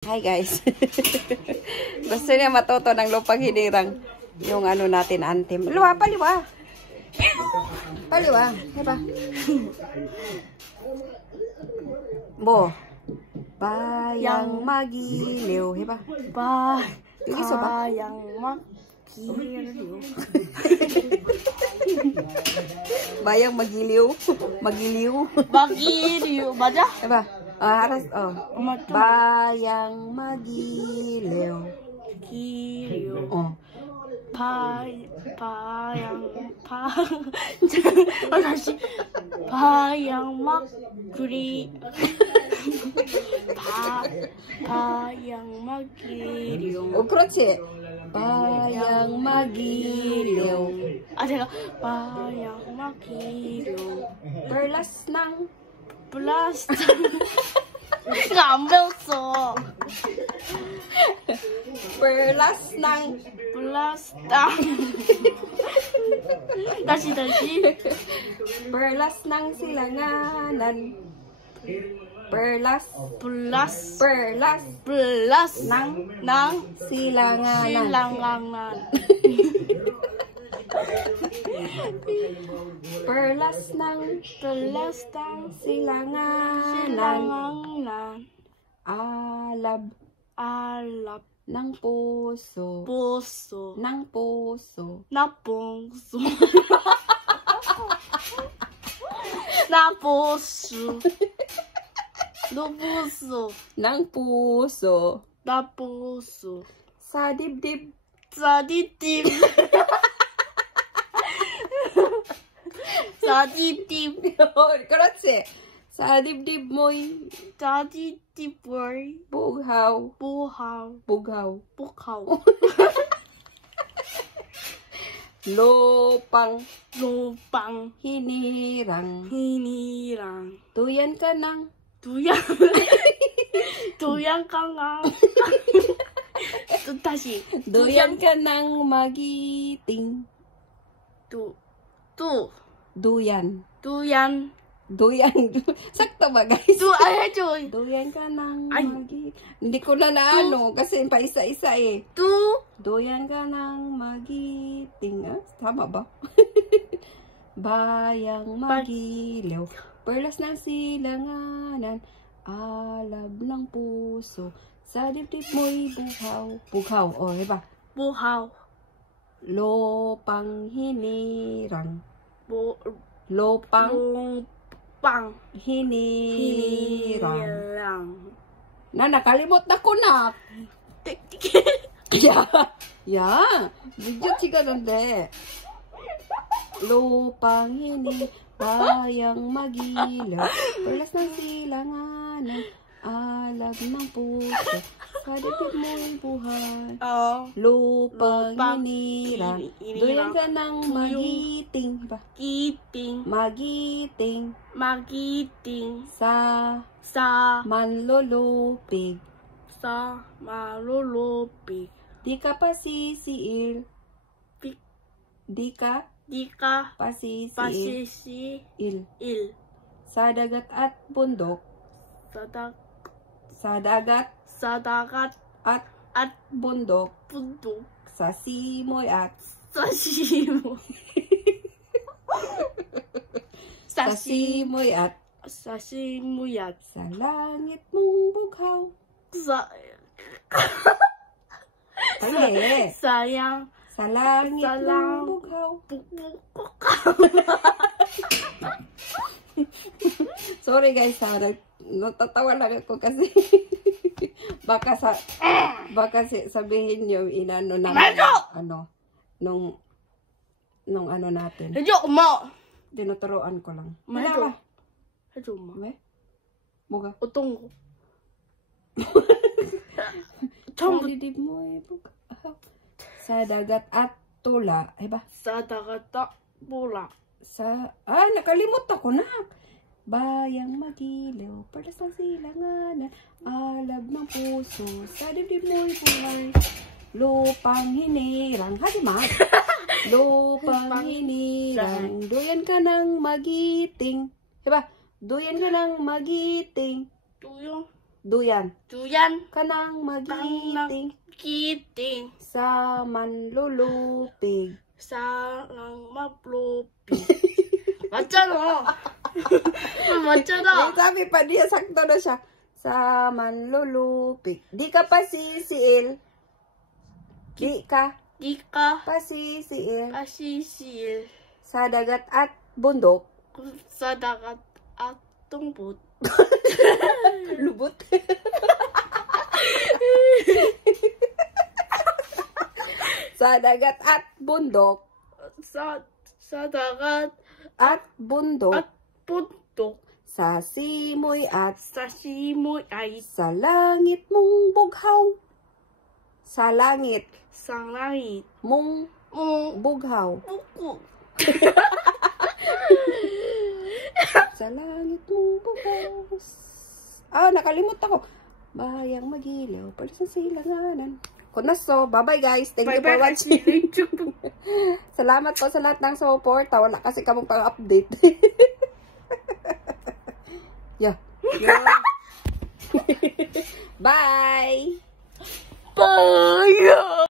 Hi guys. Gusto niya matuto ng lupang hinirang yung ano natin anthem. Paliwa, paliwa. Paliwa, diba? Bo. Bayang magiliw, diba? Bayang magiliw. Bayang magiliw. Magiliw. Magiliw, 맞아? Diba? Haras, oh. Bayang magiliw. Giliw. Oh. 다시 bayang magiliw. Oh, 그렇지. bayang magiliw. 제가 bayang magiliw. Perlas ng 플라스틱. 이거 안 배웠어. perlas ng 플라스틱. 다시. perlas ng silanganan. Perlas ng silanganan. Perlas ng silanganan. Alab ng puso. Ng puso. 나 봉수. 나 보수. 너 보수. Ng puso. 나 보수. Sa dibdib. 사디팀. 사디팀. 그렇지. Sa dibdib mo'y 사디팀 boy. bughaw. 보하우. Bughaw. 보카우. Lupang 로빵. hinirang. hinirang. Tuyan ka ng 두양 강강. 또 다시. Duyan ka ng magiting. Duyan. Sakto ba guys? 해줘. Duyan ka ng Ay. magiting. Hindi ko na naano kasi pa isa-isa eh. Duyan ka ng magiting. Ah, tama ba? Bayang magiliw. Perlas ng silanganan. Alab ng puso. Sa dibdib mo'y bughaw. Bughaw, oh, diba? 보하우. Lopang hinirang. 뭐 Lopang 롱빵. hinirang. Nakalimot na ko na. 야, video 찍었는데. Lopang bayang magilaw. Perlas ng silanganan. Alab ng puso. Sa dibdib mo'y buhay. Lupang hinirang. Duyan ka ng magiting. magiting. Sa manlulupig. sa malulupig. Di ka pasisiil. Di ka pasisiil. Sa dagat at bundok. Sa dagat at bundok. Sa simoy at 사시모. sa simoy at 사시무얏. sa langit mong bughaw. Pali. 사양. Sa langit mong bughaw. Sorry guys, natatawa lang ako kasi baka sabihin niyo inano na nung ano natin. 해줘 엄마. Tinuturuan ko lang. 해줘. 해줘 엄마. 왜? 뭐가? 어떤 거? Sa dibdib mo sa dagat at tula. Ay ba? 싸다가다 몰라. Nakalimot ako na. Bayang magilaw, perlas ng silanganan, alab ng puso, sa dibdib mo'y buhay. Lupang hinirang, halimat. Lupang hinirang, duyan ka ng magiting. Diba? Duyan ka ng magiting. 또요? Duyan. Duyan. Kanang magiting. Kiting. Sa manlulupig. Sarang maplupig. 맞잖아. 맞잖아. Sabi pa niya, sakto na siya. Sa manlulupig. Di ka pa sisiil. Di ka 니가 pasisiil. 아시시일. Sa dagat at bundok. 싸다가 아똥봇. Lubot. Sa dagat at bundok. 싸다가 At bundok. 아본똑. Sa simoy at 사시모 아이 sa langit mong bughaw. Sa langit 상랑이 mong bughaw. 뿌꾸. Sa langit mong bughaw. Nakalimut ako. Bayang magilaw, pala sa silanganan. Kunaso, bye-bye guys. Thank you for watching. Salamat po sa lahat ng support. Wala kasi kamong pang-update. Yeah. Bye! Bye!